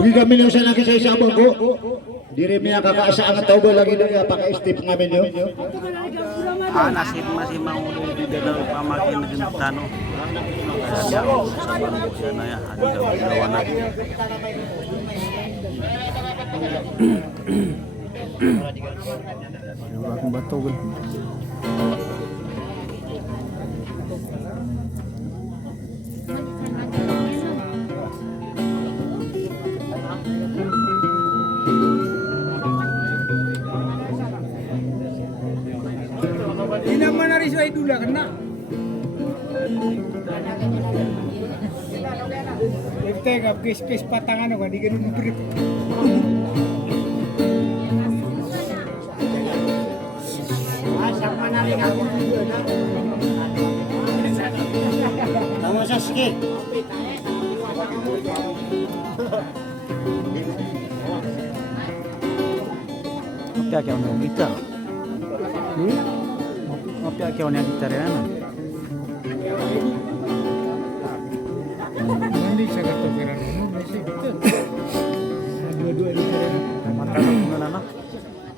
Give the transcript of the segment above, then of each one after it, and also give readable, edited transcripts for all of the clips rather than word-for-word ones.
Bagi kami lang sa laki sa isa po. Diri niya kakaasa ang tao ba lagi doon pakai step ngamin yun. Nasib masih mau di dalam pamakin dengan tano. Sana ya ada lawanan. Akong bato gud. Di naman na rin ay dula kena. Tega kis patangan ako di ganun grip. Sama na rin ako na. Tama sa skit. Apa kau nak gitar? Apa kau nak gitar ya? Hindi siya katubiran mo, kasi dua-dua di sana.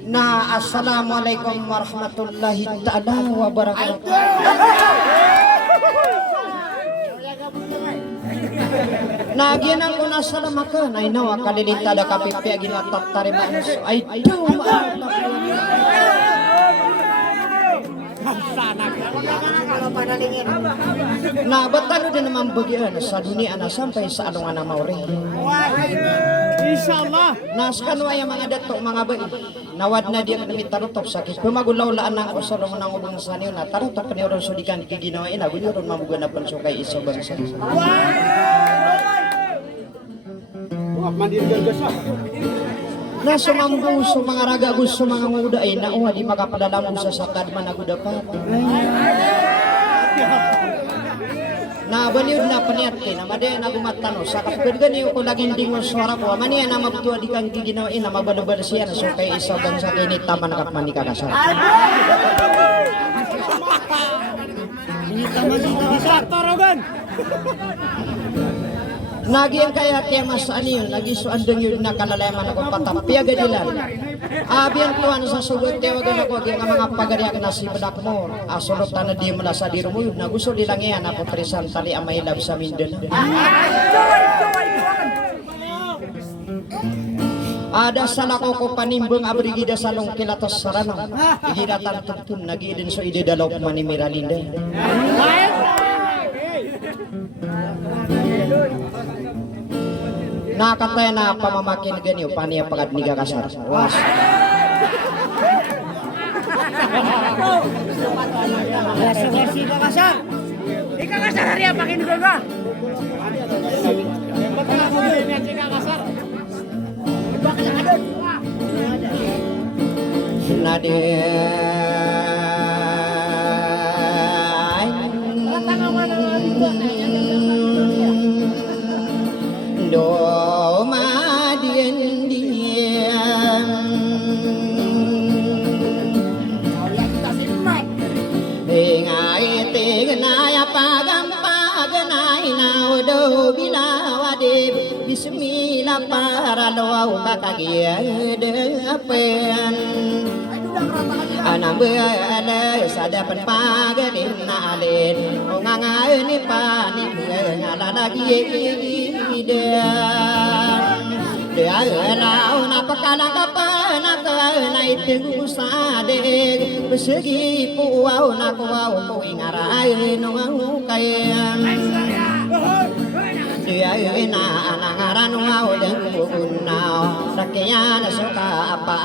Na assalamualaikum warahmatullahi ta'ala wabarakatuh. Na ginang ko na salamakan ay nawa kalilita da kapipya ginatat tarimanos ay duma. Na batano din naman bagian sa dunia na sampai sa anong na mauri. Insyaallah. Nas kanwa yung mga dato mga bayi. Nawad na diya kami tarutok sakit. Pumagulaulaan ng usalong ng ubang sa niyo na tarutok ni oron sudikan kiginawa ina gunyoron mamugan na panso kay iso bangsa. Na sumambong sa mga raga gusto mga muda ay nauha di makapalalamong sa sakad man nagudapat. Na baliw na paniati na madaya na gumatano sa kapag ganyo ko laging dingol suara ko maniya na mabutua di kang giginawa ina mabalubal siya na so kay isa bangsa kinit tama na kapman di kakasar. Nagi ang kaya kaya mas ani yun, nagi suan doon yun na kalalayaman ako patapya gadilan. Abiyan tuan sa sugot tewagan ako ang mga pagariak na si badak mo. Asulot na di mo na sa diro mo yun, na gusto nilang yan na putrisan tali ang mahilab sa Mindanao. Ada salah ko panimbang abrigida salong kilatos saranang. Igidatan tutun nagidin so ide dalaw manimiralinda. Nakatay na pamamakin ganyo paniya pagad ni kakasar. Was. Si kakasar. Ikakasar hari apa kini gua? Bismillah para doa kakagia depan anam beada sadapan pagadin nalin ngangain ni pani ngala lagi dia lau napakala kapana kana itu sade besegi puau nakwau puingarai no kayan dia ina anangaran wau dan bunau rakyat suka apa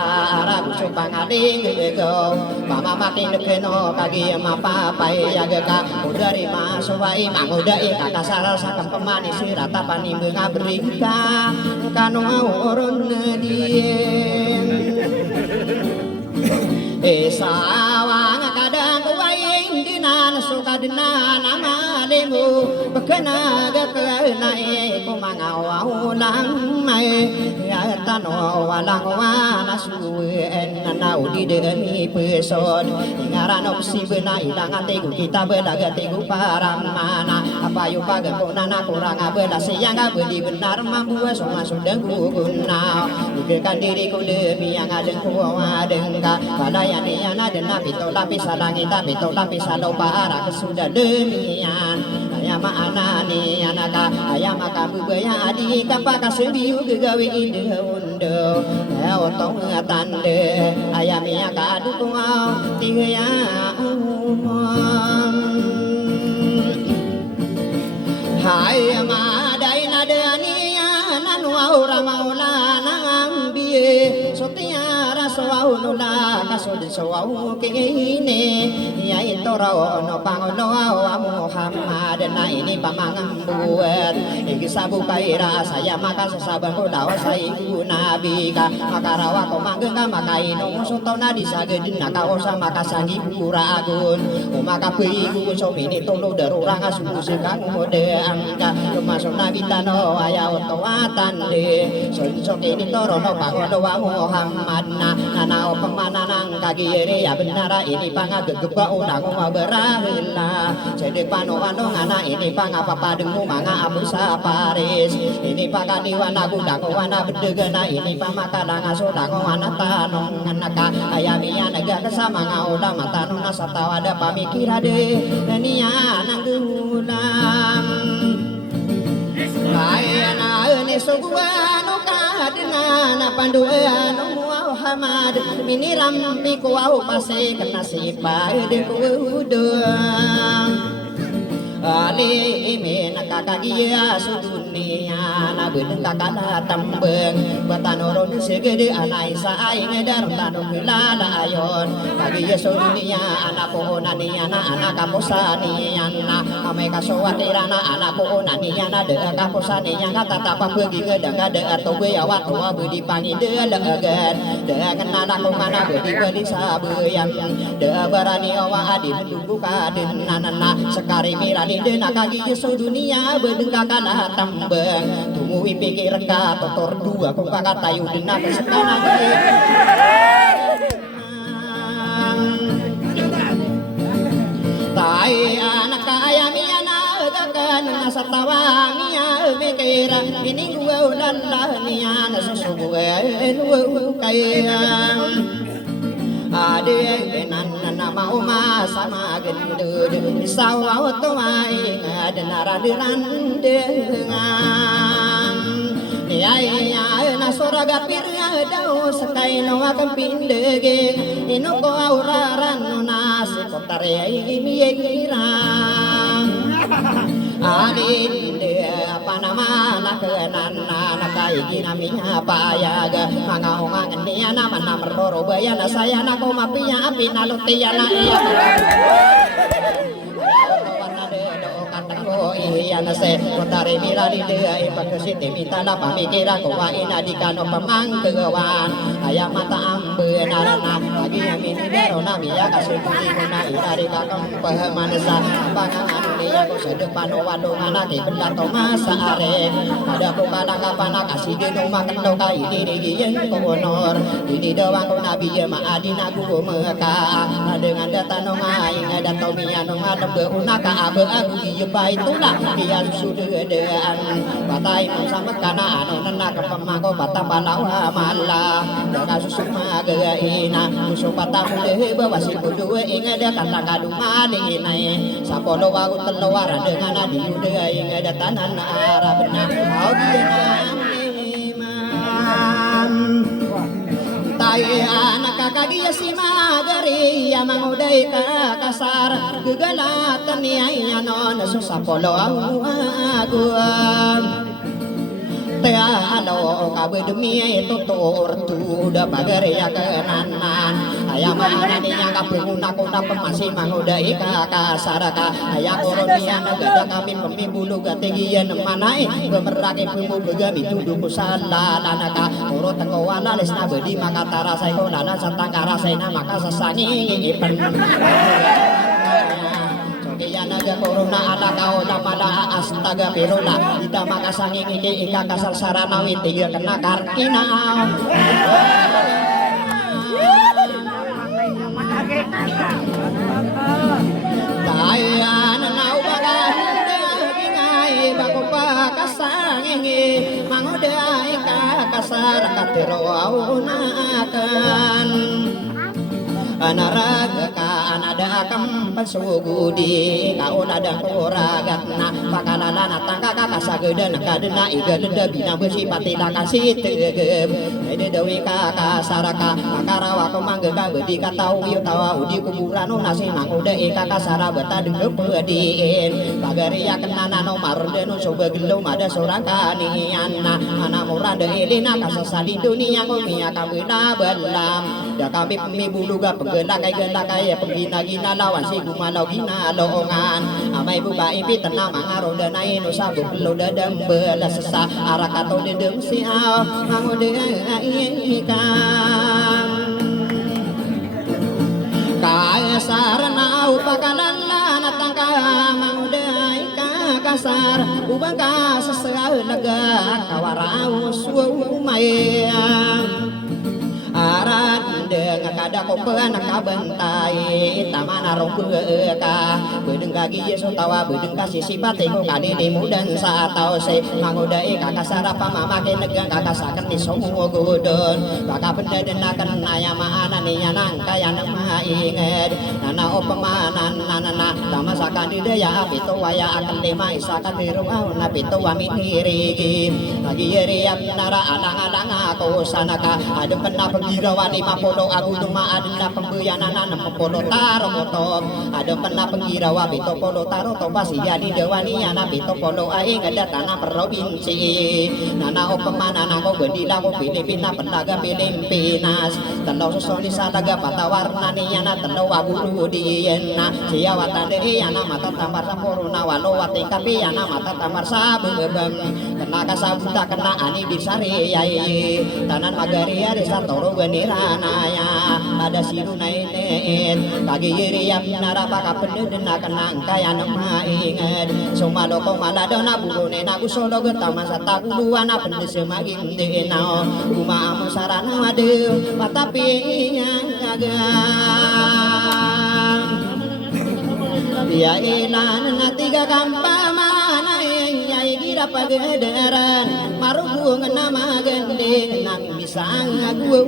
arab suka ngading bego mama makin keno kagi mapa pai jaga udari maswai mangudai kata saral sakam pemani sirata pani ngabrika kanu urun diem sawang kadang kuwain dinan suka dinan amalemu bekena gekena ko mangawau lang mai tano walang wana suwen na udi demi person ngaran opsi bena ilang atiku kita belaga tiku paramana apa yu pagapona na kurang abela siang abeli benar mambu semua sudah guna bukan diriku demi yang ada kuwa dengka palayani ana den napito lapis salangi tapito lapis alo para kesudah demian ayama anani anaka ayama kamu baya adi kapaka sembiu gegawe ide undo otong tande ayami akadu kuau tiga hai amadai nadani nanu aura maulana ambie sotia rasau nula kasud sawau kene ya itora ono pangono Muhammad na ini pamangan buat iki sabu kaira saya maka sesabang dawa sai nabi ka makarawa ko manggeng maka ino musutona disagedin nakaosa maka sangi puragun maka piku somini tolo darurang asuku sekang mode angka masuk nabi tano aya otowatan de sonsok ini torono pangono Muhammad na pemananang kagiere ya benara ini pangagegeba unang berahila jadi pano-ano ngana ini pangapapadengmu manga abu saparis ini pakadiwana gudakowana bedegana ini pamakadang asodakowana tanong nganaka ayamiya naga kesama ngauda matanong nasatawada pamikirade niya nanggulang ayana ini suguano kadena panduano Muhammad miniram piku au pase kena sipa de kudang ali ime nakakagia sudunia na bedeng kakana tambeng batanoron segede anai saai ngedar tanung lala ayon kagia sudunia anak pohonani anak kaposani ana ame kasowatirana anak pohonani ana de kaposani yang kata tapa pergi ngedang ada atau beawat tua budi pangi de legan de kenana kongana budi beli sabuyang de barani awa adi menunggu kaden nana sekari mirani dena kaki yeso dunia bedengkakan tambeng tumuhi pikir ka totor dua kong kakak tayu dena kesekana tai anak kaya miana gakan nasatawangia mikira ini gua ulah nian sesuguan kaya ade nan nama uma sama gendu sawa otomai ngadana dengan ya na soraga pirnya dau sakai no akan pindege ino ko auraran nas kotare imiira alin de apa nama nakenana nakai ginaminya payaga mangaunga nia nama namroro bayana saya nako mapinya api nalutiana iya iya nase kotare mirari dea ipakesiti mitana pamikira kowa ina dikano pemangkewan ayam mata ambenarana bagi yamin dero nami ya kasukuti kuna inari kakam pahamanasa pangangan niya ko sa depan wadong anaki benda masa are ada bukana kapana kasih dino makendo kai dirigiyen ko honor ini doang ko nabi ya maadina ku meka dengan datano ngai ngadato miyano ngadembe unaka abe aku bai itulah dia sudah dean batai sama kana anu nana kepemangko bata balawa mala dengan susuma gaina musuh batamu deh bawa si kudu ingada kata kadu mani nai sapodo wa telawar dengan adi udah ingada tanan arabna au tai anak kakak si magari yang mengudai kasar kegalatan ya non susapolo aku Tealo kabe demi itu tortu da bagare ya kenanan ayam mana ni yang kabe guna masih manguda ika kasaraka ayam koronian gada kami pembulu gategian manai bemerake pembu begami tuduh salah lanaka urut tengkawana lesna bedi maka tarasai konana santangkara saina maka sasangi ipen Yana corona ala kau namala asta pendaga pirula ita makasanging iki ika kasar sarana witiga kena kartina Dayan nau bagai baku pakasanging mangudai kakasar katiro aunakan anaraga ka anada kampan sugudi kaun ada koragat na pakalala na tangka kakasageda na kadena igeda bina bersipati lakasi tegeb ede dewi kakasaraka makarawa kumangga bedi katau yu tawa udi kuburan nasi manguda kakasara beta dengep pedien pagaria kenana no marudenu soba gelum ada seorang kanian na ana murada elina kasasali dunia kumia kabina belam ya kami pemibuluga gelakai penggina-gina lawan si gumalau gina loongan amai buka impi tenang mangaro danai no sabu lo dadam belas sesa arakato dedem siau mangude ikan kaya sarana upakalan lana tangka mangude kasar ubang kasar lega kawarau sumayang aran dengan kada kompean kabentai tamana rombeka bedeng kaki yeso tawa bedeng kasih sifat ego kali di mudan satau se mangudai kakasara pamamake negang kakasakan di semua gudon baka benda denakan naya maana niya nang kaya nama inget nana opemanan nana tamasakan di daya apito waya akan lima isakan di rumah napito waminirigi lagi yeriap nara adang-adang aku sanaka ada penapa Girawani mapolo agu tuma adna pembuyanan mapolo taro motor ada pernah penggirawa bito polo taro topas jadi dewani ana bito polo aing ada tanah provinsi nana opemana nako bedila ko Filipina pendaga Pilipinas tendo sosoni sadaga patawarna ni ana tendo agu diena siawatan de ana mata tambar sampurna walau wating kapi ana mata tambar sabebem kena kasabuta kena ani disari yai tanan magaria desa toro Beniranaya ada sirunai net kagi yiriap narapa kapendena kenang kaya nama inget somalo ko maladona bulune nagu solo getama sata kuluana pendese magin denao rumah amu sarana ade patapi yang agang dia ilan tiga kampa mana yai gira pagederan marubung nama gendeng nang bisang gua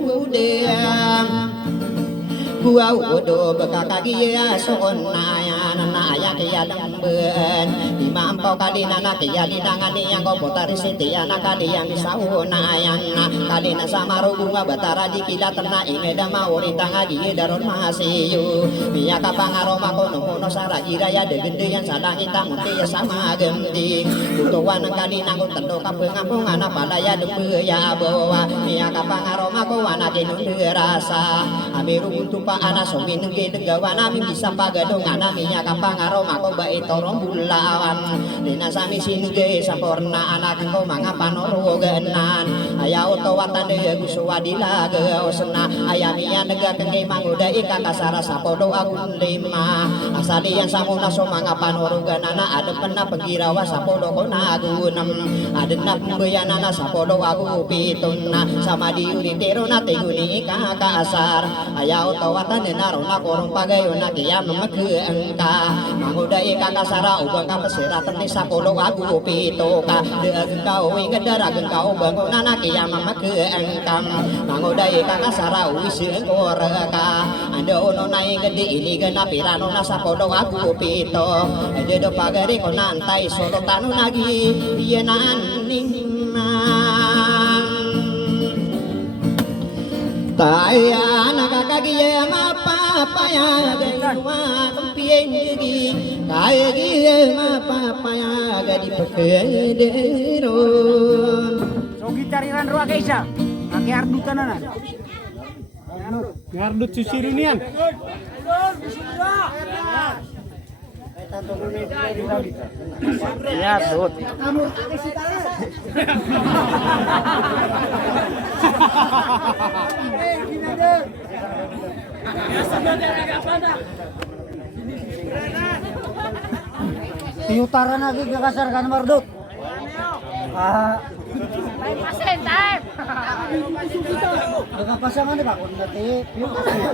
gua udo bekakagi ya sonaya naya kaya lemben lima empau kali nana kaya lidangan yang kau potari siti anak kali yang saunaya kali nasa marubunga batara dikila terna ingeda mauri tangaji daron masiyu biya kapangaroma kono kono sarajira ya degende yang sadang hitam muti ya sama gendi butuhan kali nangu tendo kapengampungan apalaya dembe ya bawa biya kapangaroma ko wana jenun derasa amiru untuk ana somin nge degawana mi bisa pagadong ana minya kapangaroma ko bae torong bulawan dina sami singe saporna anak ko mga panorogenan aya otowatan de gusuwadila ge osna aya minya nega kenge manguda ikakasara sapodo agun lima asali yang samuna so mga panoroganana ada pena penggirawa sapodo ko nagunem adena pembeyanana sapodo agu pituna sama diuritero na teguni ikakasar aya otowatan denarona korong pagayona kiyam memeke engka manguda ikakasara ubang kapesera teni sapodo agu pitoka de engkau ingedara engkau bangunana kiyam memeke engkam manguda ikakasara wis engkoreka anda ono nai gede ini gena pirano na sapodo agu pito ede do pagari ko nantai solo tanu lagi yenan Taya nakakagiya mapapaya gayuma kumpien jadi kaya giya mapapaya gadi pekederon. So gitariran ruang kaisa, pakai ardut kanan. Ngardut susirunian. Ya, Dut. Piutaran lagi kakasar kan mardut. Time. Dengan pasangan ni bakon nanti piutaran.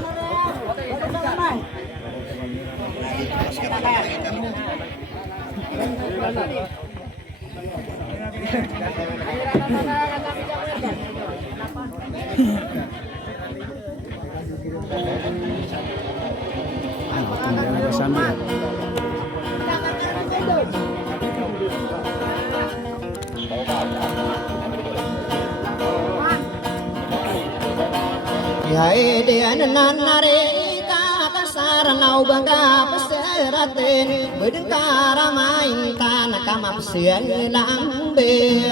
Yai dia nanare kakasar nau bangga peseraten berdengkara main tanah kamap siang lambe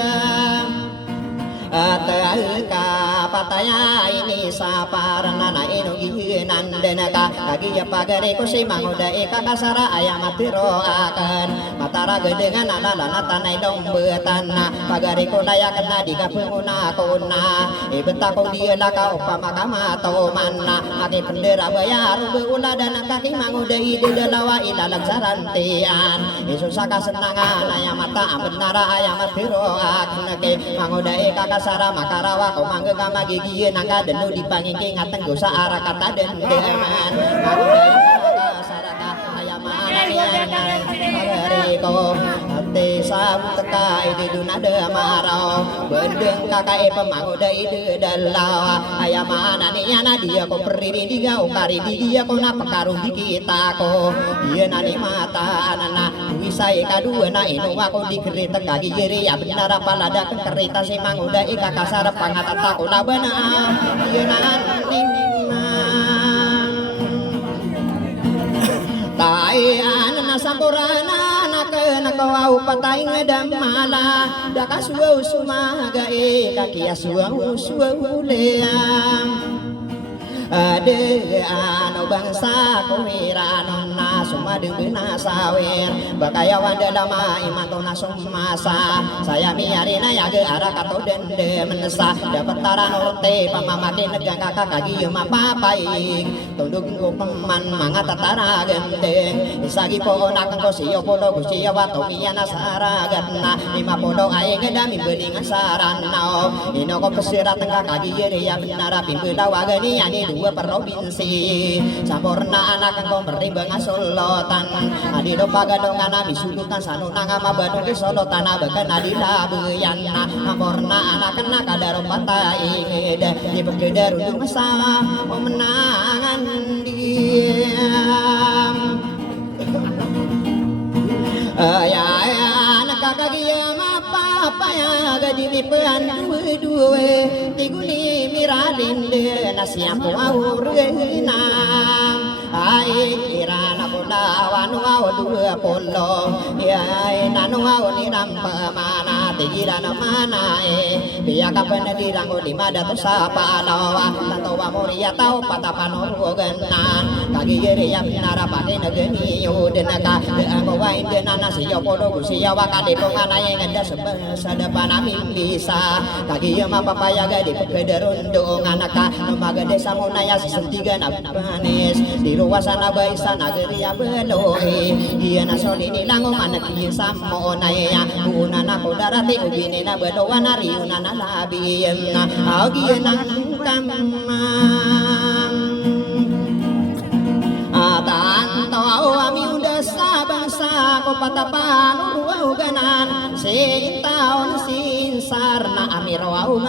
Atalka pataya ini saparana na inugi nandenaka kagi ya pagare ko si manguda eka kasara ayamatiro akan matara gedengan alala tanay lombetan pagare ko daya kena digapuna kuna ibeta ko dia laka upama kamato manna maki pendera bayar beula dan kaki manguda ide dalawa ilalag sarantian isusaka senangan ayamata benara ayamatiro akan ke manguda eka sara makarawa kau mangga kama gigi naga denu dipangingking ngateng gosa arah kata den deman saraka ayaman ko ate sam teka ide dunada marau bendeng kakak pemanguda ide dalau ayaman aniana dia ko periri diga ukari dia ko na pekarung di kita ko dia nani mata anana wisai kadua na inu aku dikeri teka gigi ya benar palada kereta si manguda ika kasar pangatata ko na bana dia nani Tayan na sampurana nakawau patay nga damala dakaswaw sumaga kakiaswaw suwuleang Ade ano bangsa kuwiranon na sumadeng binasawer bakayawan dalama imanto na sumasa saya miyari na yaga ara kato dende menesa dapat tara norte pamamakin negang kakak kagi mapapaing tunduk ko paman mga tatara gendeng isagi po nakang ko siyo polo gusiya wato miyana saragat na lima polo ay ngedami beningan saranaw ino ko pesirat ng kakagi yeri ya benarapin belawagan ni dua provinsi sampurna anak kang merimbang solotan adido pagadongan ami sulutan sanunang mabadong di solotan abakan adila beyan sampurna anak kena kadaro patai ngede di pegedar ujung sama pemenangan diam ya anak kakak dia apa ya gaji lipan dua tiguli miralin de nasiap au rena ai irana bola wanu au dua polo ya nanu au ni rampa mana tigirana mana biya kapan diranggo di mada to sapa lawa tato wa moria tau patapano genan kagi yere ya pinara pake negeni yudenaka de anggo wa indena siyo podo gusiya wa kade pongana yang ada sedepan amin bisa kagi ya mapapaya gade pegederundung anaka nomaga desa monaya sesentiga nabanis di ruasana baisa nageri ya beloe dia nasoni ni langong anak iya samo naya una na kodarati ubine na beloa nari una na labi agi nang kamang Atan tau ami udah sabangsa ko patapan uganan sin taon sin sarna ami rawau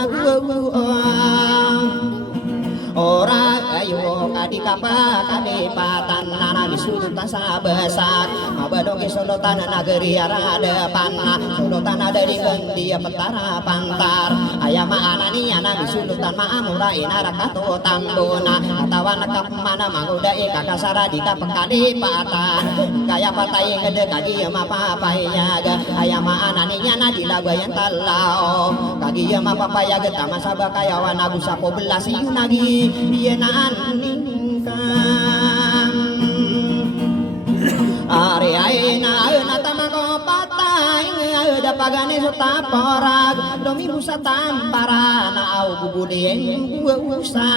ora ayo kadi kapa kadi patan nana bisutan sabesak mabadong solotan nageri ara depan solotan ada di gendi petara pantar ayama anani ana bisutan maamura inara kato tambona atawan kap mana manguda kakasara di kapekadi patan kaya patai gede kagi mapapaya ayama anani nyana di labayan talau kagi mapapaya getama sabakayawan agus sapo belas nagi bienaan ningkang ari ai na tamako patay da pagane so taporag domi busa tampara na au bubudien busa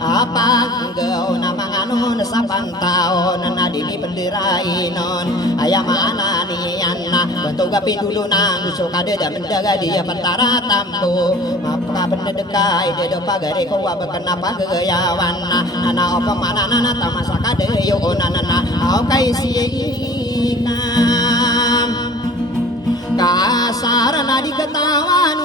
apa engkau na mangano na sapang tao na dini penderainon ayam ana ni anna bantu gapi dulu na gusto kada da mendaga dia pentara tambo mapka pendekai de do pagare ko wa kenapa gegayawan na opo mana na tamasa kada yo na au kai siikam kasar na di katawan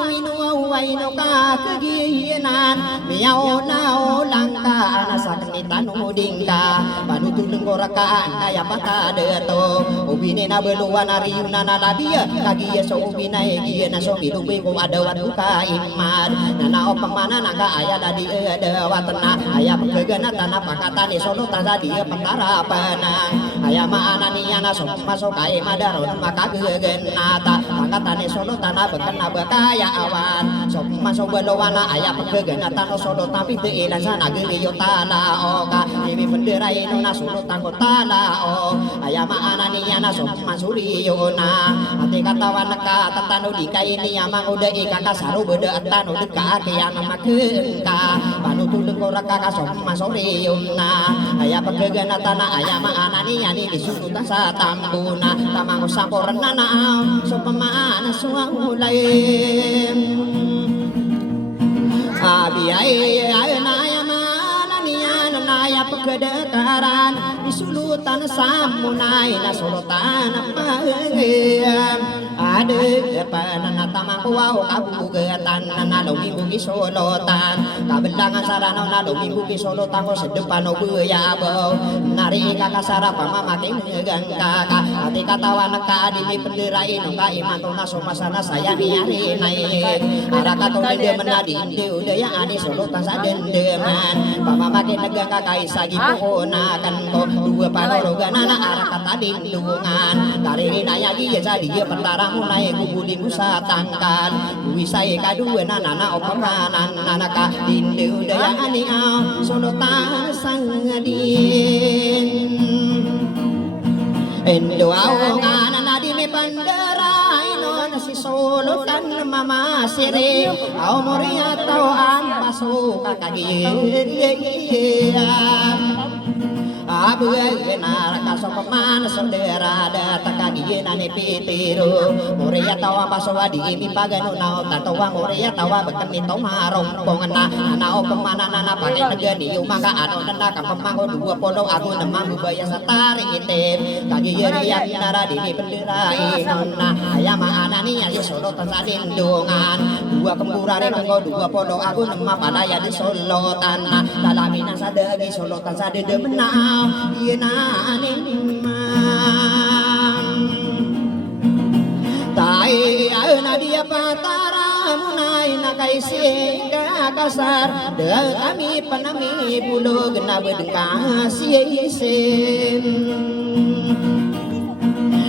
waino ka kegianan miao nao langka anasak ni tanu dingka panutulung korakaan kaya pata deto ubine na beluan ariuna na labia kagi so ubina egi na so bilumbe ko ada watu ka imad nana opang mana naga aya dadi ada watna aya pegana tanah pakatan solo tasa dia perkara panang aya maana niana so masuk kai madaron maka gegenata pakatan solo tanah bekana bekaya awan so masuk belawana ayah pegana tanah solo tapi teilan sana geliyo tala oka ini bendera ino na solo tangko tala o ayah maana niana so masuri yona ate katawan ka tatano di kai ni amang udah ika kasaru beda tano deka yang makenka panutulung koraka so masuri yona ayah pegana tanah ayah maana niani disuruh tasa tambuna tamang saporna na so pemaana suang mulai abiyai naya mana niana naya pekedekaran disulutan samunai na sulutan pangem ada depan tamang kuau kabu getan na lobi bugi solotan kabelangan sarana na lobi bugi solotan ko sedepan obuya bau nari kakasara pama makin gangka ati katawan ka di penderain ka iman tona somasana saya niari nai ara katon de menadi udah ya ani solotan saden deman pama makin gangka kai sagi pohona kan ko dua panoroga nana ara kata lindungan dari naya gi jadi pertara mulai kubudi musa tangkan wisai kadua nana opamanan nana ka dindu daya ani au solotan sangadin endo au ngana di me panderai non si solotan mama sire au moria tau ampaso kakagi abu enar kaso pemana saudara datang kagi nane pitiro moria tawa pasowa di ini pagano nao tatawa moria tawa bekan itu marong pongena nao pemana nana pakai negani umaga ano nana kampemanggo dua polo aku nemang bubaya satari item kagi riak nara di bendera inona ayam anani ya solo tansadin dongan dua kempurare manggo dua polo aku nemang padaya di solo tanah dalamina sadagi solo tansadin demenang tai ana dia patara munai na kai sega kasar de kami panami bulu gena bedengka sim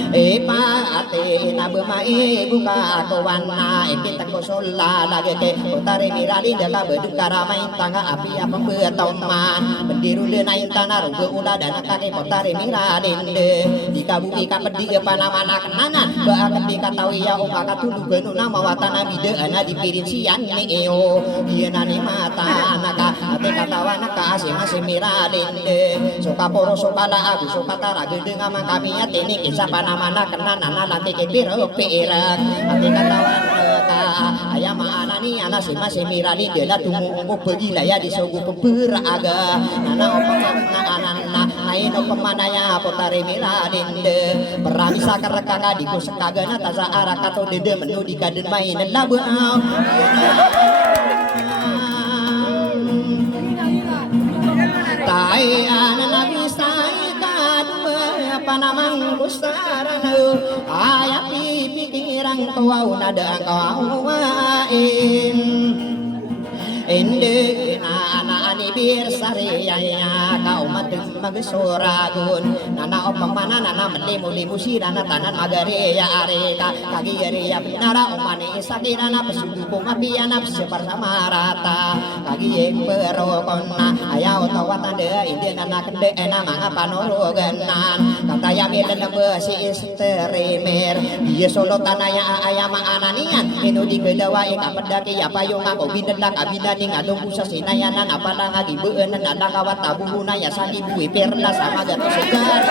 epa ate na bemai buka kawana kita ko sola lagi ke utare mirali daga bedengkara main tangga api apa bertoman bendiru le nain tanah rugo ula dan kaki utare mirali de di kabuki kapedi panamana kenanan ba di katau ya umpaka tulu benu nama watana bide ana di pirinsian ni eo dia nani mata anaka ate katawana ka masih mirali de soka poro soka la abu soka tara gede ngamang kami atene kisah mana kena nana lantai kepiro perak ati katawan ka ayam anani ana sima semirani dela tumu pergi lah ya di sogu peperaga nana opamana anana aino pemanaya potare miradin de perabisa kerekaka di kusekagana tasa arakato dede menu di kaden main labu tai anana bisa panamang busarana ayah pikiran kau nada kau wain ende na ana ani ani bir sare ya kau matung magsuragun nana opamana nana melimu sirana tanan magare ya areka kagi ya benara omane sakirana pesudukung apiana separ sama rata kagi perokona ayau tawatan de indien anak de ena manga panorogenan kata yamilen besi isterimer dia solo tanaya ayam ananian inu di kedawai kapedaki ya payung aku bindak abinani ngadong pusa sinayanan apala ngagi beueun nada kawat tabunguna ya sandi bui perna sama gatos segar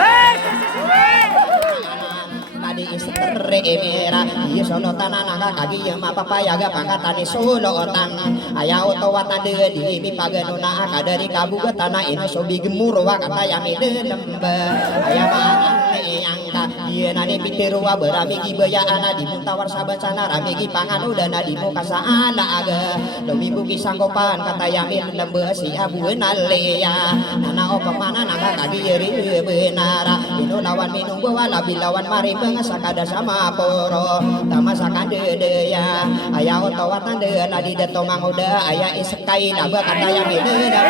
tadi istere emera iya solo tanana kagi yang papayaga pangkatani solo otang ayau tawatan de di paganuna kadari kabuga tanah ini sobi gemur wa kata yami lembe ayam angka iya nani pitiruwa beramigi baya ana di muntawar sabacana ramigi pangan udah nadi muka saana aga domi buki sangkopan kata yami lembe si abu naleya nana opa mana naga kagi yeri benara inu lawan minum bawa labi lawan mari sakada sama poro tama sakade de ya aya otawatan de nadi de tomang udah aya iskai naba kata yami de ya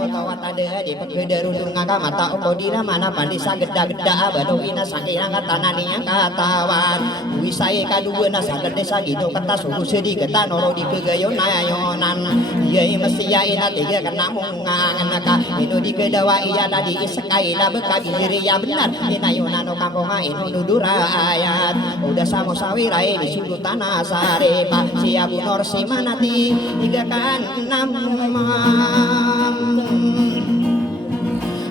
otawatan de di pekede rundung ngaka mata okodina mana pandi sageda-geda badowina sakira katananinya katawan wisai kadueuna sagede sagido kata suku sedih kata noro di pegayon nayonan ieu mesti ya ina tiga kana mungan naka inu di kedawa iya nadi iskai na bekagi ya benar inayonan no kamponga inu nudura ayat udah samo sawirai di sudut tanah sare pak siabu norsi manati tiga kan enam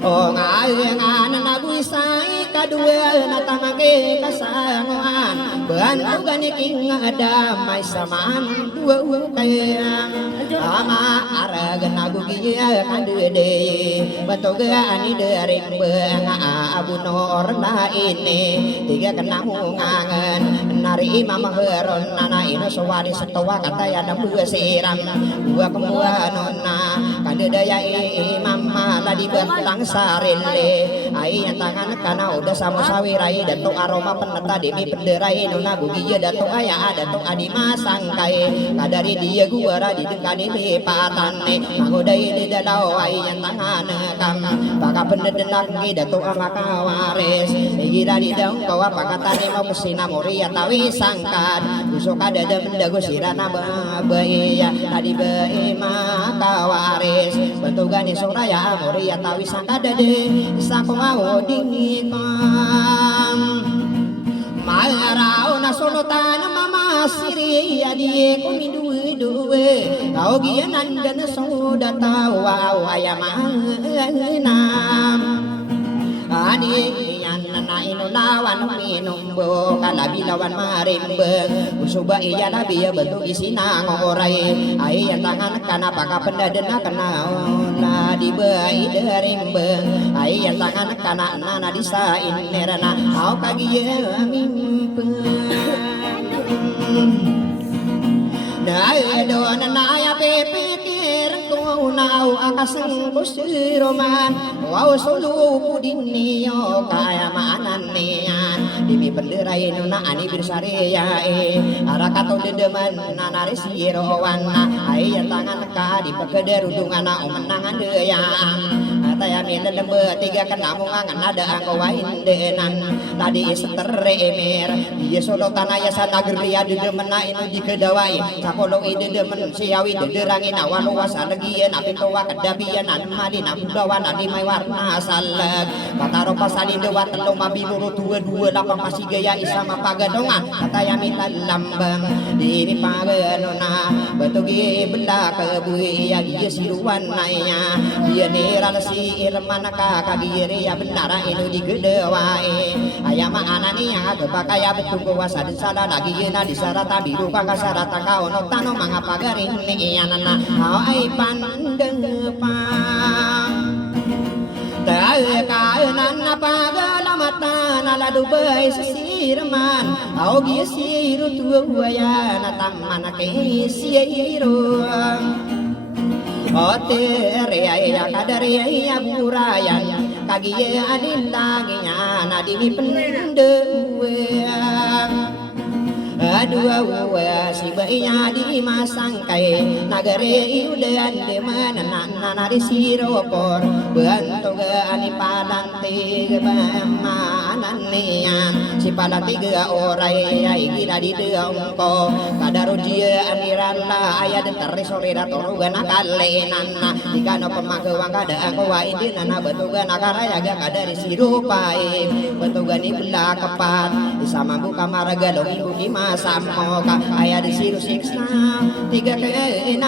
oh ngayengan naguisai kadua natamage kasangoan bantu ganiking damai samaan dua utayang ama aragan nagugiya kadude batoga ani dereng benga abu nor na ini tiga kenamungan nari imam heron nana ino sawari setawa kata ya dua sirang dua kemuan nona kadedaya imam mala di bentang sarille ai tangan kana udah sama sawirai datuk aroma peneta demi penderai nona gugiya datuk aya datuk adi masangkai kadari dia guara di dekani lipatane magodai di dadau ai tangan kam baka pendenak ngi datuk amaka waris gira di daung kawa pakatane mau kesina mori atawi sangkan usuk ada mendago sirana babaya tadi bae maka waris betugani suraya mori atawi sangkada de sako mau dingikam marau na solotan mama siri adi ko minduwe kau gianan dan soda tawa ayamanam ani nana ino lawan minum bo kalabi lawan marimbeng usuba iya labi ya bentuk isina ngorai ai tangan kana paka pendadena kana na di bai derimbeng ai tangan kana nana disa inerana au kagi ya mimpeng dai do nana ya pepikir ko nau akaseng kusiroman wow sulu pudinio kaya manan nian dimi penderai nuna ani birsare ya arakato dedeman nanare sirowan ai tangan ka di pekede rudungan omenangan deyang ataya min lembe tiga kenamu ngangan ada angko wain denan tadi setere emer dia solo tanaya sanagri ade demena inu di kedawai sakolo ide demen siawi dederangin awan wasa lagi napi towa kedabian madi nabudawan adi mai warna saleg pataro pasali dewa telung mabi luru dua lapang masih gaya isama pagadongan kata yami lambang dini paganona betugi benda kebui ya dia siluan naya dia neral si irman kakagiri ya benara inu di gedewai ayama anani yang kebakaya betul kuasa di sana lagi na di sarata biru kakak sarata kau notano mangapa garin ni anana ai pandeng pang kaenan pagalamatan aladu bay sirman au gisiru tuaya nataman ke siru otere ya kadare ya burayan kagiye anin laginya nadimi pendewe Dua si bayinya di masangkai nagare udan deman nana di siropor bantu ke ani palanti ke bamanan nian si palanti ke orai ai gila di deongko kadaro dia anirala aya dentar sore datoro gana kalenan jika no pemakewang kada aku wa ini nana betuga nakaraya ga kada di siropai betuga ni bela kepat bisa mampu kamaraga dong ibu kima samo ka aya di siru siksna 3 ke 6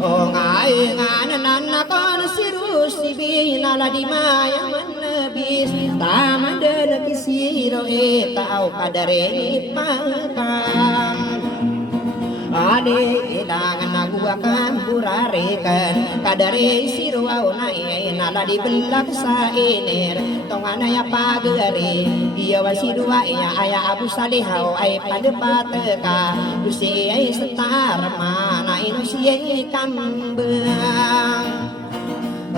oh ngai nganan nakon siru sibina la di maya manabis tamada kisiro tau kadare pakam ade ilangan nagu akan burarekan kadare siru au nai nala di belak sa iner tongana ya pagare dia wasiru ya aya abu salihau ai pada pateka dusi ai setar mana inusi kambang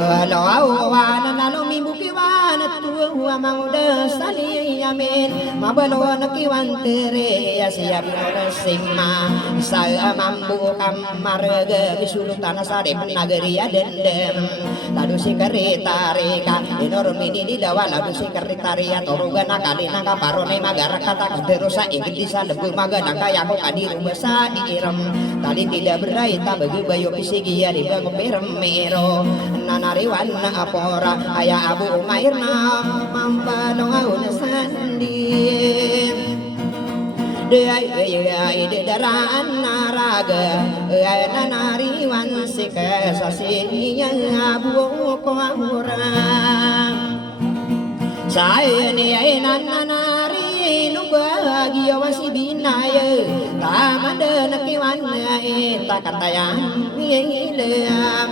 Lalu wana lalu mimbu kiwana tua mauda sali amin mabalon kiwan tere ya siap resima saya mampu kamarga bisulu tanah sare nagari adendem lalu si kereta reka enorme di dawa lalu si kereta ria toruga nakali naka parone magara kata keterusa ingin bisa lebu maga naka yako kadiru besa diirem tali tidak berai tak bagi bayo pisigi ya di bangun bermero nariwan na apora aya abu umair na mambalong sandi de daraan naraga na nariwan sika sasinya abu ko amura saya ni ay nananari nubagi awasi binaya tamada nakiwan ay takatayan ilam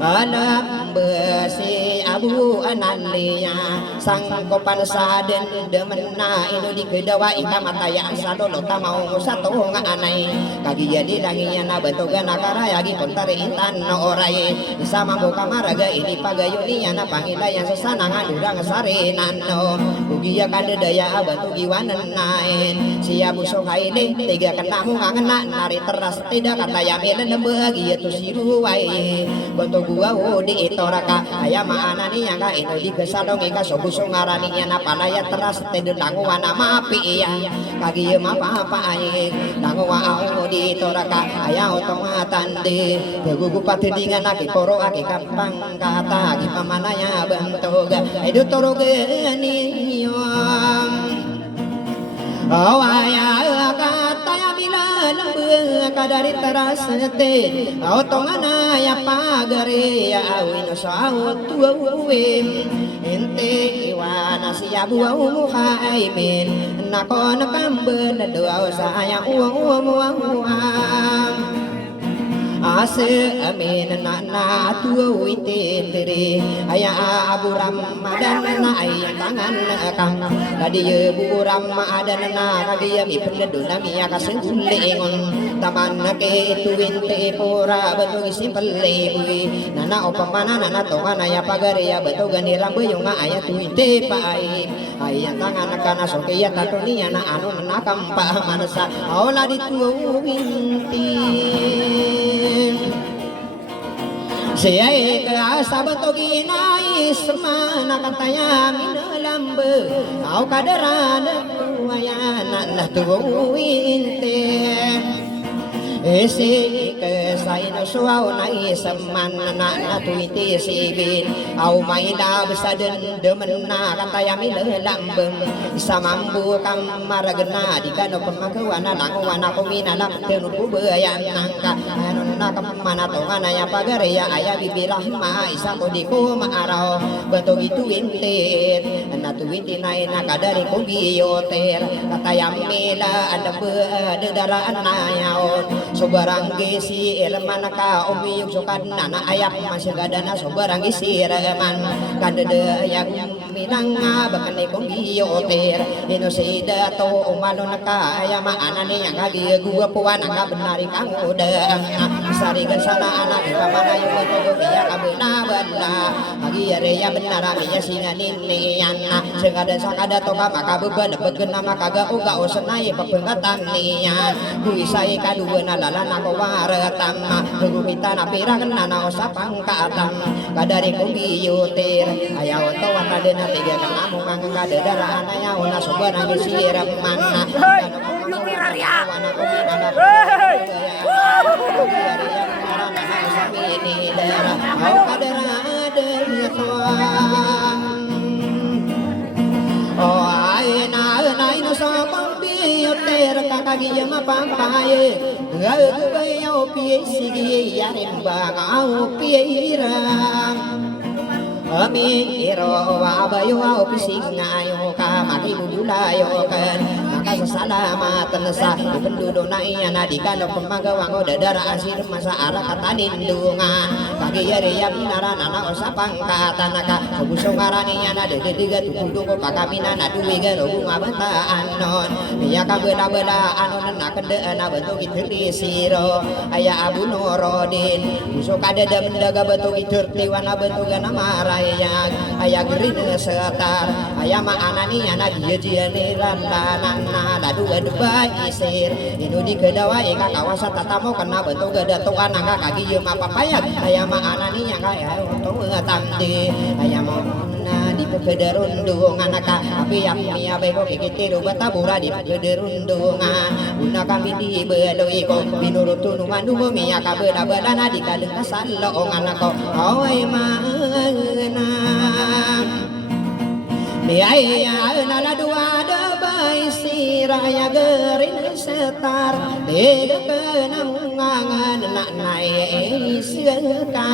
alam besi abu analia sang kopan saden demena inu di kedawa ika matayaan sadolo tamau satu nganai kagia di dangian bentuga nakara yagi kontare intan no orai sama buka maraga ini pagayuni ana pangilayan sesanangan urang sare nano ugia kande daya abatu giwanan nain siabu sokai de tiga kenamu ngana nari teras tidak kata yamel nembagia tu siru wai bentuk gua di itoraka aya maana ni yang ga ino di kesadong ika sobuso ngarani nya napalaya teras tede dangu wana mapi ya kagi ma apa ai dangu wa au di itoraka aya otong atande tegugu patedingan aki poro aki kampang kata aki pamanaya bentoga edu toroge ni awaya kata ya bila lembe kadari terasete otongana ya pagare ya awino saut tuwe ente iwana siabu muha aimin nakon kambe doa saya uang ase amin na tua wite tere aya abu ramadan na aya tangan kang kadi bu ramadan na kadi mi pendu nami ya kasengulengon taman ke itu winte pora betu simpele bui nana opamana nana tongana ya pagare ya betu gani rambe yo nga aya tu winte pai aya tangan kana soke ya tatoni na anu na kampa manasa aula di tu winti saya keasa betogi nai semana katanya minalambe kau kadaran tuayana lah tuwinte esi kesaino suau nai semana na tuwinte sibin au maila besaden demena katanya minalambe bisa mampu kamaragena di kano pemakawana langwana komina lam tenuku beyan nangka naka mana tongana ya pagare ya aya bibilah ma isa kodiko maarao beto gitu wintet na tuwinti nai na kadare ko biyoter kata yamela ada be daraan na yaon sobarang gesi elman ka umiyuk sokan nana ayap masih gadana sobarang gesi reman kande de ya minang bakane kong biyoter inusida to umalo nakaya maana niya kagi gua puan ang benari kamu deang sarigan sana anak pamana yung betul biya kabena benda agi area benar amiya singanin niyan segada sakada to maka beban begen maka ga uga osenai pepengatan niyan kuisai kadua nalala nako waretam gumita na pirang nana osapang katam kadari kong biyoter ayaw to wana dena tiga kamu kang kada darah ayaw na sobarang bisiram mana oh ay na sa pambiyoter kakagiya mapampaye gagayaw pisigi yarim bangau piram Amiro abayo pising ayo ka makibulayo kan makasasalamatan sa pendudo na iyan na di ka no pamagawang o dadara asir masa arah katanindungan pagiyari ya binara na sa pangkatan ka subusong arani yan na dedediga tukudo ko pakamina na duwigan o bunga bataan non niya ka bela-bela ano na nakandaan na bentuk itri siro aya abu norodin busok ada mendaga bentuk iturtiwan na bentuk na maray ayah gerin setar ayah maana ni anak dia ni randanan ladu debai isir inu di kedawa eka kawasan tatamo kena bentuk gada tuan angka kaki je mapapaya ayah maana ni yang kaya untuk ngetamdi ayah mau di kederundungan api yang mia beko kikitiru batabura di kederundungan guna kami di beloi ko binurut tunuman dungo mia kabeda bedana di kaleng kasalongan ko oi mana biaya nala dua debai siraya gerin setar beda kenangan nak naik seka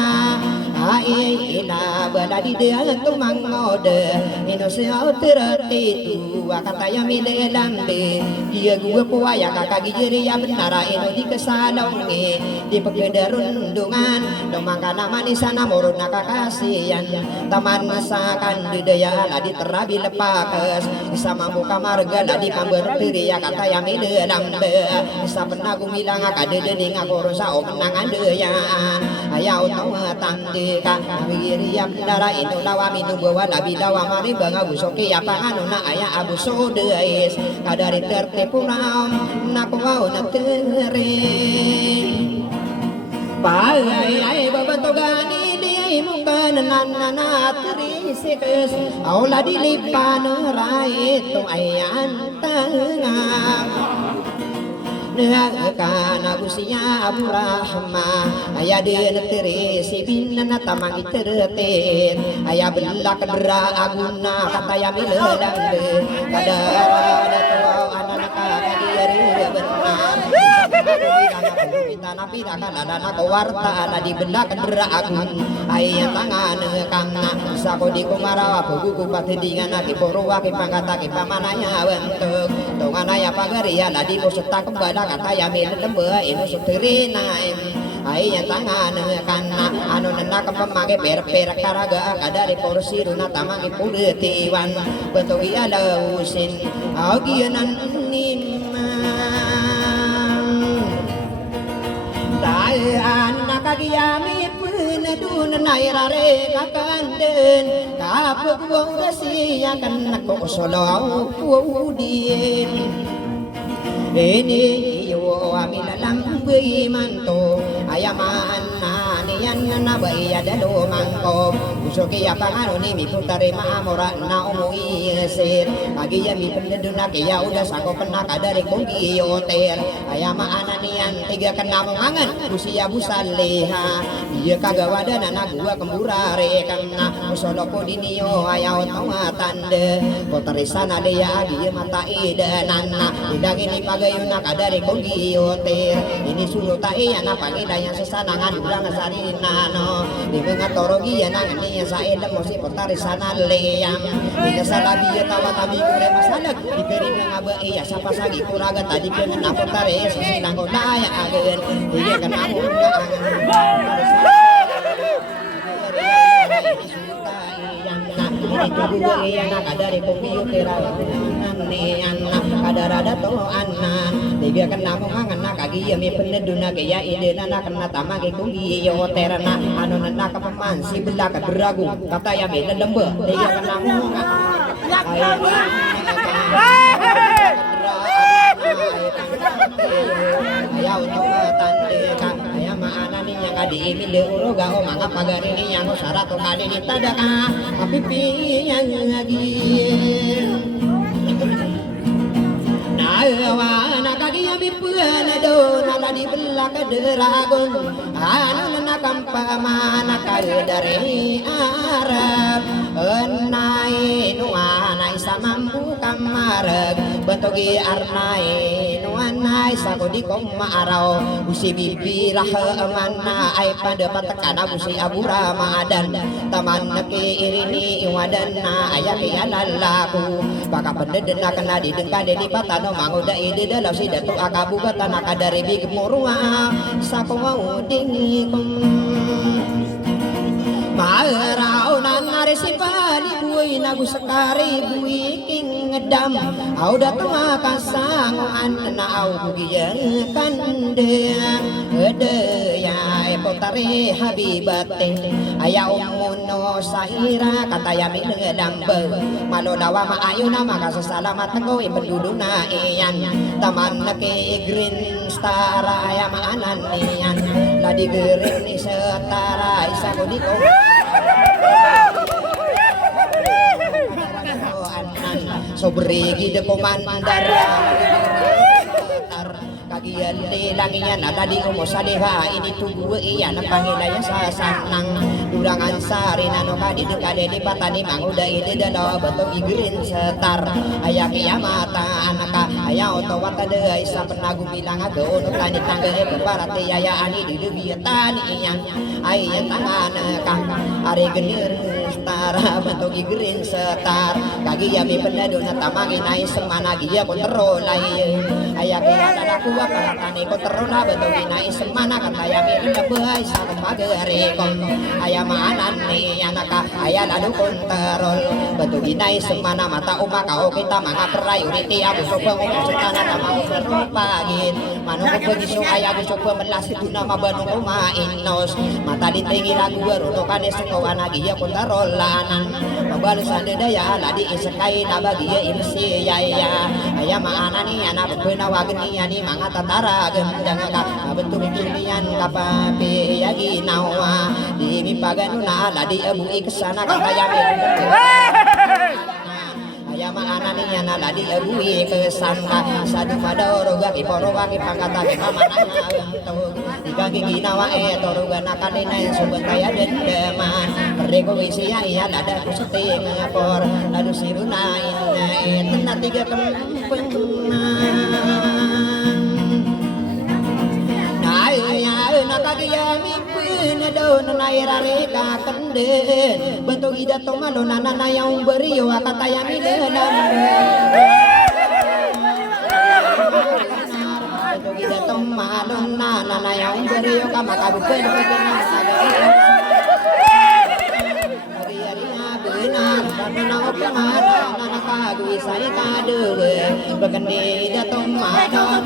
ila bada di dia tumang mode ino seu terati tu kata yang mile lambe dia gua puaya kakak gijeri ya benara ino di kesalonge di pegederundungan domangkana manisana murun kakasian taman masakan di daya lah di terabi lepakes sama muka marga lah di kamber tiri ya kata yang mile lambe bisa penagung bilang akade dening aku rosa menangan deyan ayah utau tandi Wiriam dara itu lawa minum bawa labi dawa mari banga busoki apa anu na ayah abu sodeis kadari tertipu naon naku wau na terim Pai babantogani di mukan nana terisikus aula dilipan rai tu ayan tengah Kana busia Abu Rahma ayah dia neteri si binana tamang iteretin ayah belak dera aguna kata ya miledang de kada ada tua anak kagiri benar kita nabi akan ada nak warta ada di belak dera agun ayah tangan kana sako di kumara buku pati dengan aki porwa ki pangkata ki pamananya bentuk tongan ayah pagari ya ladi poseta kembali kata ya milik lembe inu sutirina ai yang tangan kana anu nenda kepemake per karaga kadari porsi runa tamangi pudetiwan betul iya lausin agianan nimang dai anak kagiyami penedun nairare kakanden kapag wong kasiya kan nako solo udin ini yo amila lang manto ayaman na niyan na baya dalo mangko usoki apa ngano ni mi putare maamora na umuwi sir agi ya mi pendeduna ya udah sako pernah kadari konggi yoter ayama ananian tiga kenam mangan usia busaleha iya kagawada na gua kemburare kana solo ko dinio ayaw tawatande potarisana de ya agi mata idanana idagini pagayuna kadari konggi yoter ini surutai ya na pagidaya sesanangan ulang sarinano di mengatorogi ya nangan niya sa elam mo si potarisana leyang inasalabi ya tawatabi kure masalag diberi nga ba iya sa pasagi kuraga tadi ko na potares silang ko naya agen iya kanamo ini tubuh anak kadari punggiyo tiranan ni anak kadarada to anan tiga kena mangan nak kagi mi peneduna gaya ide nana kena tamagi punggiyo terana anu nana kapamansi bela kaderagu kata ya mi lembe tiga kena mangan ayaw tande ka aya maana niya kadi imile uroga o mga pagari niya no sarato kali ni tadaka apipiyan lagi nawa nakagi apipuan do naladi belak deragon anu nakampa mana dari Arab enai nuanai samambu kamarag bentogi arnai nuanai sakodi koma arau usi bibirah mana ai pada patakana usi abura maadan taman neke irini iwadana ayak yalalaku baka pendedena kena didengka dedi patano mangoda ide dalam sidatu akabu batana kadari bigmurua sakwa udingikum Marau nanare sipani bui nagu sekari bui king ngedam au datang kasang an au bugian kande ede ya potare habibate aya umuno sahira kata ya mi ngedam be malo dawa ma ayu nama kasalamat ngo penduduna iyan taman nake green star aya ma anan iyan ladi gering ni setara isa kodiko sobri gide komandara kagian langian ada di umusadeha ini tunggu iya napangilaya sa sanang durangan sari nano kadi dekade di patani manguda ide dalo betul igrin setar ayak mata anaka aya oto wata de isa penagu bilang aga ono tani tangga berbarate aya ani di debiatan iyan ayan tangan kang are genir setara betul igrin setar kagi yami penadu natamagi nai semana gia kontrol lai ayak ada kuwa paratane kontrol betul nai semana kata yami lebay sa pagare kon aya maanan ni anaka aya lalu kontrol betul nai semana mata umaka o kita mga priority aku coba ngomong na mau berpagin manung ko giso aya aku coba melas itu nama banung kumainos mata ditingi lagu runo kane sukawana gia kontrol lanan pabalisan daya ladi isekai na bagia imsi ya aya maana ni anak beuna wagen ni ani mga tatara gendang ka bentuk kilian kapapi ya ginawa di mipaganuna ladi abu ikesana kata ya aya maana ni ana ladi abu ikesana sadu madoro gaki poro gaki pangkata ke pamanana tiga ginawa toruga nakalina subentaya dendeman Rego isia iya dada kuseting por lalu sirunain tena tiga kempengan ya nakagiyami pinadaw na nairareka kanden bentuk ida tomalo nana yang beriyo akatayami dalam bentuk ida tomalo nana yang beriyo kamakabukan Nang pemana nakagui sai kadewe begende datong madon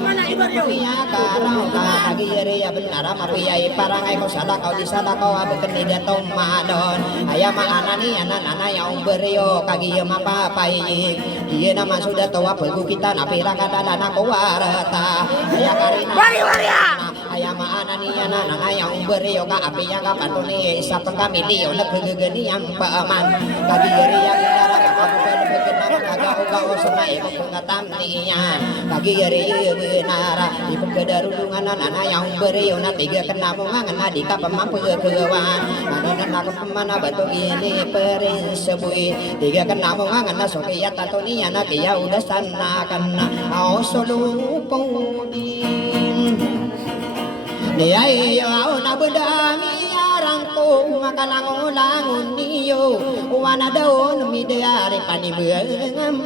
piya karau kagire ya benar mapia parangai ko sada kau di sada kau begende datong madon aya maana ni anak-anak yang berio kagiye mapapai ieu nama sudah tua pegu kita napira kadalana ko warata aya karina aya maana ni anak-anak yang berio ka api yang kapatune isa pengkamili oleh gegeni yang paman kagire ya benar kabupaten begenang kagau kau semai pengatam niya kagire benar di pekedarulungan anak yang berio na tiga kena mungan di kapamampu kewan anak pemana batu ini perinsebui tiga kena mungan na sokia tatoni anak ya udah sana kana au solo pungudin dia au na bedami arangko makalangon-langon niyo wana daon mi deare pani beung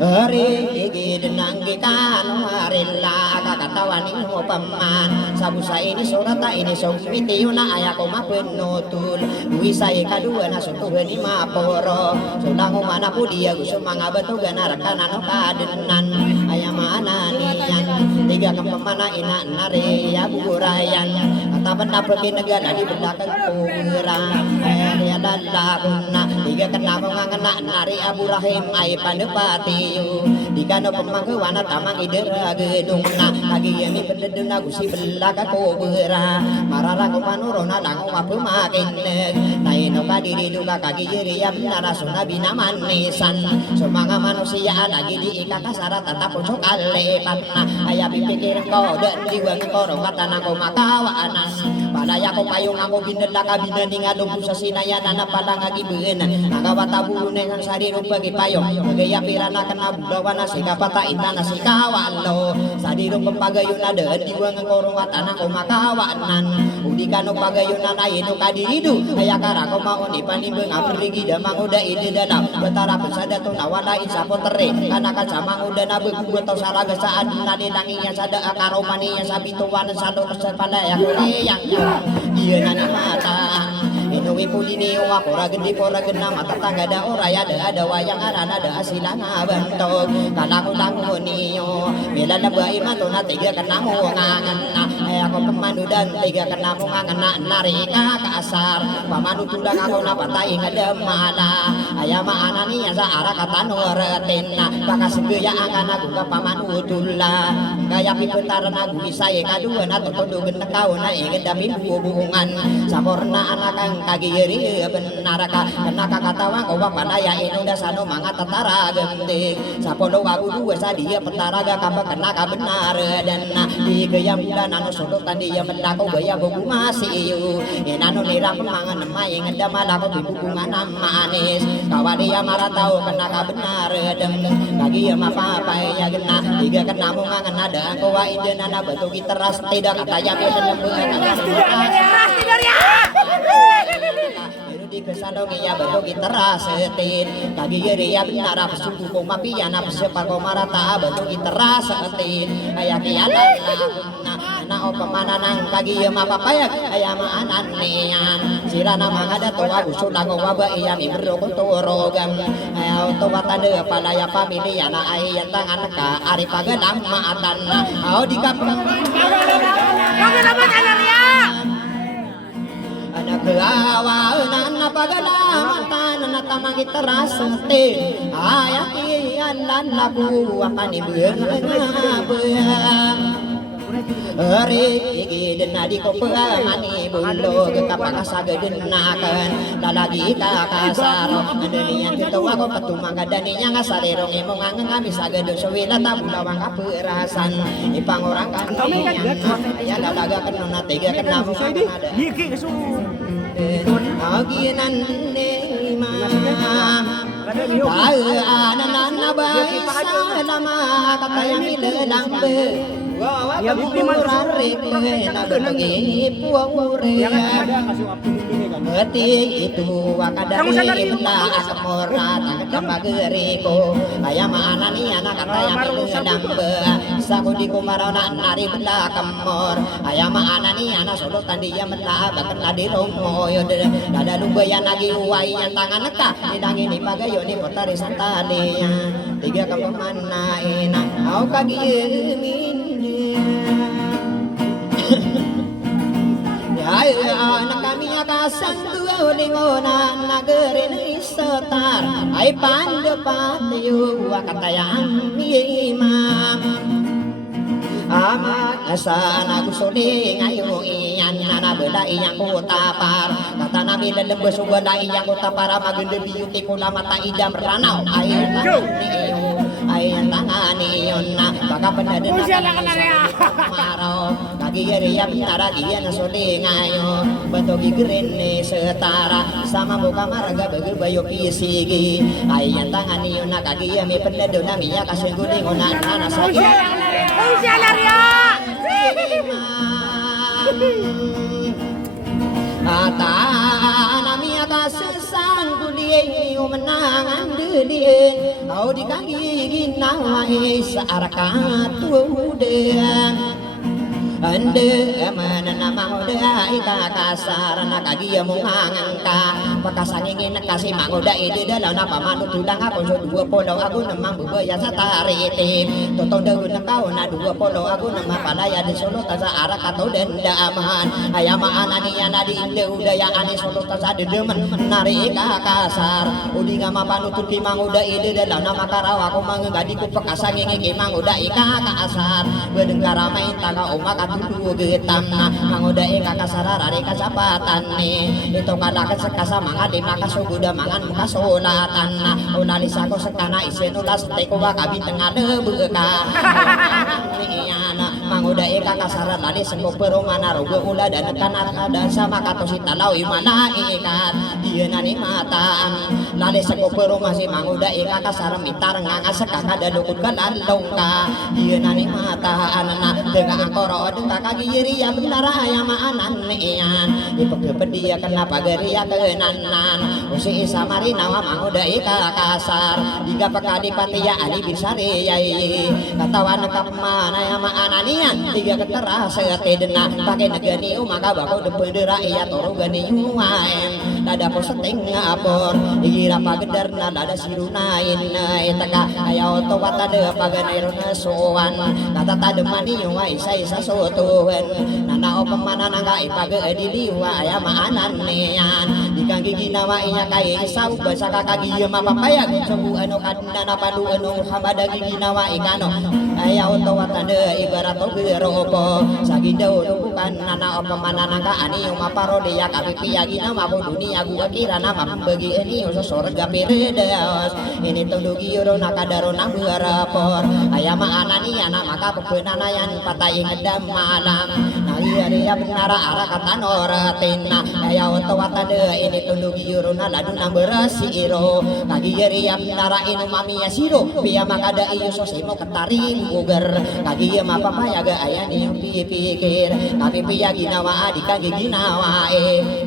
Eri denang gikan warilla kakatawan inu paman sabusa ini surata ini songwiti yuna ayako mapenutul wisai kadua na sutuhan ima poro sulango mana pudia gusto mga bato ganarakan ano kadenan ayamana niyan tiga kempamana ina nare ya burayan atapan dapetin negara di belakang pura ya lalakuna tiga kenapa ngangana nari Abu Rahim ay panepati di kano pemangkawana tamang idera gedung na lagi yami pendeduna gusi belaka ko bera marara ko panurona lango wapu makin naino kadiri duka kaki jiri ya binara suna binaman nisan semanga manusia lagi di ikakasara tatapun sokale patna ayah pikir kau dan jiwa korong kata nako makawanan padaya ko payung ako binedaka binending adong sa sinaya na napalangagi beuna agawatabu nengan sari rumpagi payong gaya pirana kena budawa na sikapata ita na sikawalo sadiro pempagayon na deun diwa ngkorong watana ko makawanan udi kano pagayon na naino kadiridu ayakara ko mauni panibeng aprigi damang uda ide dalam betara pesada to nawala isa potere kana kacamang uda na begugo to saraga saat na dilanginya sada akaromaninya sabituan sado kesepalaya yang iya nana mata inuwi pulini ako ragandi po ragana matatanga da oraya ada wayang arana da asilang abantog kalango niyo milalaba imato na tiga kanamo ngangan na ay ako pamanudan tiga kanamo ngangan na narika kaasar pamanutulang ako na patay nga damala ay maana niya sa arakatano ratin na baka sigaya ang anak ka pamanutula kaya piputaran na gumisay kadua na tutudugan na kao na dami bubuhungan sa porna anak ang kagiri benar ka nakakatawa ko panaya inunda sano mga tatara genting sa polo wagu dua sa dia petaraga kabak kena benar dan di gayam dan anu sulutan dia mendako gaya bubu masih inano nira pemangan mai ngeda malako bibungan manis kawali ya maratau kena benar dan lagi ya apa ya gena tiga kena mungan ada ko wa indena batu giteras tidak kata ya di kesadong iya betul kita rasetin kagi geri ya benar apa suku ko mapian apa sepa ko marata betul kita rasetin ayah kialan na opa mananang kagi ya mapapayak ayah maanan niyan sila na mga dato ako sulang waba iya mi berokon turogan ayah to watade palaya pamilya na ay tangan ka ari pagalam maatan na au di kapang anak keawanan napagalaman na tamang iterasetin ayak iyan lan labu akan ibeung Eri giden nadi ko pangani bulo kapakasaga denakan lalagi kakasaro adenian ketawa ko patumanga daninya ngasaderong imong ngami saga do sewila tabulawang kaperasan ipang orang kan ya lalaga kenona tega kenamo ada aginan ne anan nabai salama katayang ilelang be ya bukti mana itu wakadari bela asamora takapageriku ayam anani anak kata yang sedang be sakudi kumarana nari bela kamor ayam anani anak solotan dia mela bahkan di romo yo dada lumbayan lagi uai yang tangan neka didang ini pagayo ni potari santale tiga kapamana ina au kagimin ya anak kami akasan dua lingonan nageri isetar ay pandepatiyo wakatayang imam amat asana gusuli ngayon iyan na bela iyang kutapar kata nabi lelembes wala iyang kutapar magende biyuti ko lamata idam ranaw ay tangan iyon na baka pendadan na maraw kagigiri yang taragi na suli ngayon bato gigirin ni setara sama buka maraga bagi bayo kisigi ay tangan iyon na kagiyami pendadan na miya kasengguling o na nasagi Ata nami aga sesang kuli menangan dedin kau di kaki ginawai searakat tudan ande mana nama udah ika kasar nak dia mungangan ka pakasangin kasih mang udah ide dalam napa manu tulang aku so 20 aku nemang bebaya satarite totong daun kau na 20 aku nemang palaya di Solo tasa arah kato dendaman ayam anania nadi inde udaya ani Solo tasa dedemen nari ika kasar udi ngama panutu di mang udah ide dalam nama karau aku mangengadi ku pakasangin mang udah ika kasar bedengkara main taga omak dulu getam mangudai kakak sarara di kasapatan nih itu kada kesekasa mangadi maka subuda mangan muka solatan unalis aku sekana isen ulas teko wakabi tengah debeka mangudai kakak sarara di sengkok perumana rogo ula dan kanat ada sama kato sita lawi mana ikat dia nani mataan lali sengkok perumah si mangudai kakak sarara mitar ngangas kakak dukut kalalong ka dia nani mataan dengan akoro kakak giri ya benar ayam anan nian ipek dia kenapa geri ya kenanan usi samari nawa manguda ika kasar diga pekadi patia ali bisari yai katawan kapmana ya ananian tiga ketera sete dena pakai negani maka bako dependera iya toro gani uaem dada poseteng ngapor igira pagedar dada sirunain etaka ayo to watade paganero sowan kata tademani wa isa sotuwen nana opemana nangga ipage diliwa ya maanan nean dikanggi ginawa inya kai sau basa kakagi mapapaya sembu anu kadana padu anu hambada ginawa ikano aya oto watade ibarat ogeropo sagido bukan nana opemana nangga ani maparode ya kapipi ya ginawa po dunia gua kira nama bagi ini sorga peredas ini tundugi yoro nakadaro nanggarapor aya maanani ana maka pepenana yan patai ngedam malam iya benar arah kata noratina aya oto watade ini tundugi yuruna ladu namberasiro kagi ya benar inu mami ya siro pia makada iyo sosimo ketari uger kagi ya mapa ya ga aya ni pikir tapi pia ginawa adik kagi ginawa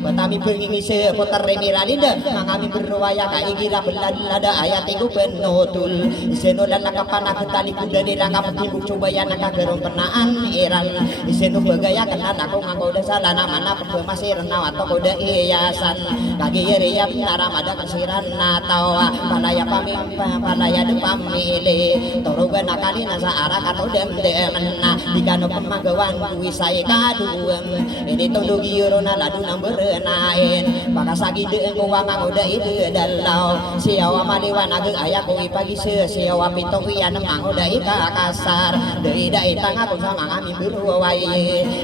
betami pergi seputar remiradida mangami berwaya kai gira belada ayat iku penutul iseno dan nakapana ketali kuda di rangkap timbuk coba ya nakagerong penaan iran iseno bagaya kenan aku nganggo desa lana mana masih renau atau kuda iyasan kagi ya benar ada kesiran atau palaya pamimpa palaya de pamile toruga nakali nasa arah atau dem-dem dikano pemagawan wisai kaduem ini tundugi yurona ladu namberenain pakasagi de uang udah ide dalau siawa maliwan ageng ayak kuwi pagi siawa pitong wian mang udah ika kasar dari dai tang aku sama kami berwai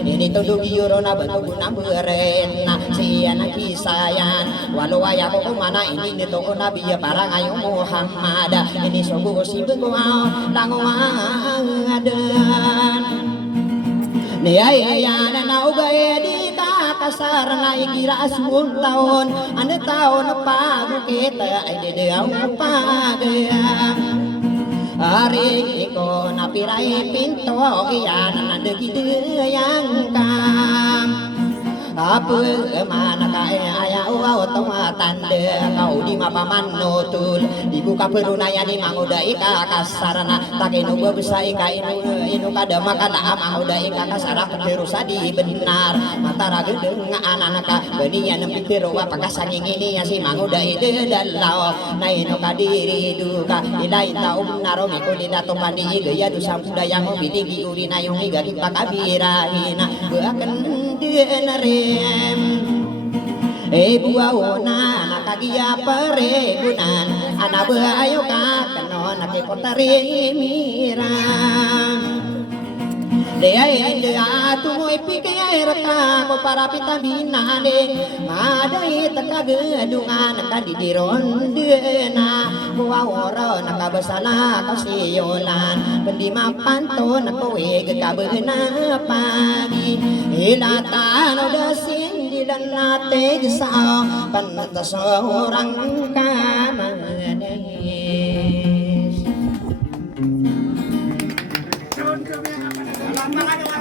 ini tundugi yurona bentuk namberen siana kisayan walau ayak aku mana ini nito nabi ya parang ayo Muhammad ini sogo si bengau langwang adan nih ayah na uga di kasar naik kira asun tahun ane tahun pagu kita ide dia pagaya hari iko napirai pintu iya nande gide yang kam apa mana kaya ayah uau tande kau di mapaman notul dibuka perunaya di manguda ika kasarana tak inu bisa ika inu kada makan amang uda ika kasara keterusa di benar mata ragu dengan anak benian pikir apakah sanging ini ya si manguda ide dalau na inu kadiri duka ilain taum naromi kulida topani gaya dusam budaya ngobi tinggi urina yung higa kita kabirahina bahkan dienare buawona nakagiya paregunan ana bayo ka kano nakikotari miran Dea tumoy pikay raka ko para pitabina de madai takagedungan kadidiron dena buaworo nakabasala kasiyolan pendima panto nakowe gagabena pagi ilatan odasin dilan nate sa pantas orang kamanes Lapangan